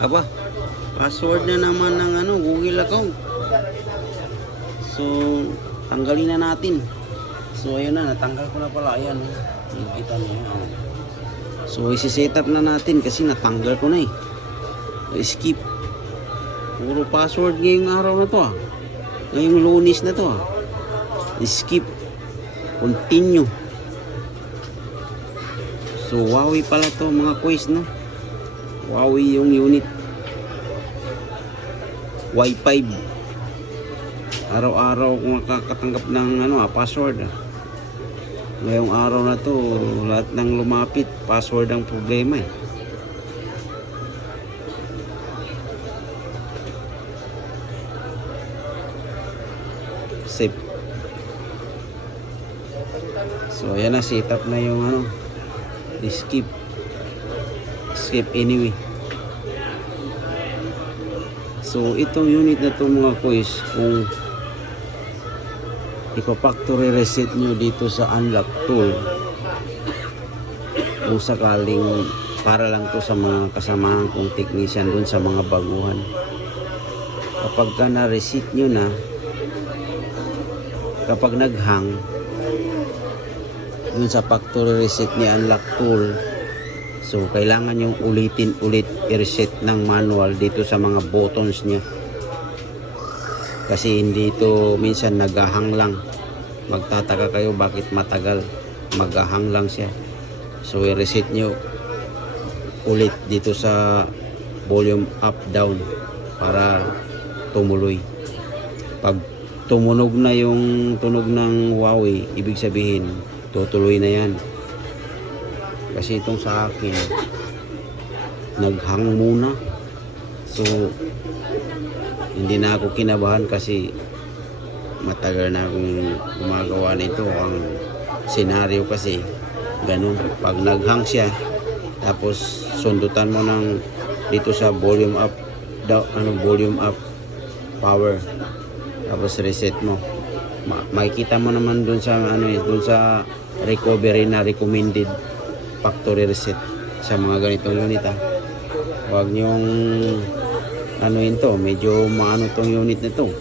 Aba, password na naman ng Google account. So, tanggalin na natin. So, ayun na, natanggal ko na pala. Ayan, nakikita niyo. So, isi-set up na natin kasi natanggal ko na eh. Skip. Puro password ngayong araw na to ngayong Lunes na to Skip. Continue. So, Huawei pala to mga quiz, no? Huawei yung unit. Wi-Fi. Araw-araw kung nakakatanggap ng password. Ngayong araw na to, lahat ng lumapit, password ang problema eh. Save. So ayan na, set up na yung skip anyway. So itong unit na to mga quiz, kung ipa-factory reset nyo dito sa unlock tool, kung sakaling, para lang to sa mga kasamahan kong technician dun sa mga baguhan, kapag ka na-reset nyo na, kapag nag-hang dun sa factory reset ni unlock tool, so kailangan yung ulitin ulit i-reset ng manual dito sa mga buttons niya, kasi hindi ito minsan nagahang lang. Magtataka kayo bakit matagal, magahang lang siya. So i-reset nyo ulit dito sa volume up down para tumuloy. Pag tumunog na yung tunog ng Huawei, ibig sabihin tutuloy na yan. Kasi itong sa akin naghang muna, so hindi na ako kinabahan kasi matagal na akong gumagawa nito. Ang senaryo kasi ganun, pag naghang siya tapos sundutan mo ng dito sa volume up volume up power, tapos reset mo, makikita mo naman dun sa dun sa recovery na recommended factory reset sa mga ganitong unit. Huwag nyong to, medyo maano tong unit na to,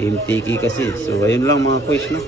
MTK kasi. So ayun lang mga quiz, no?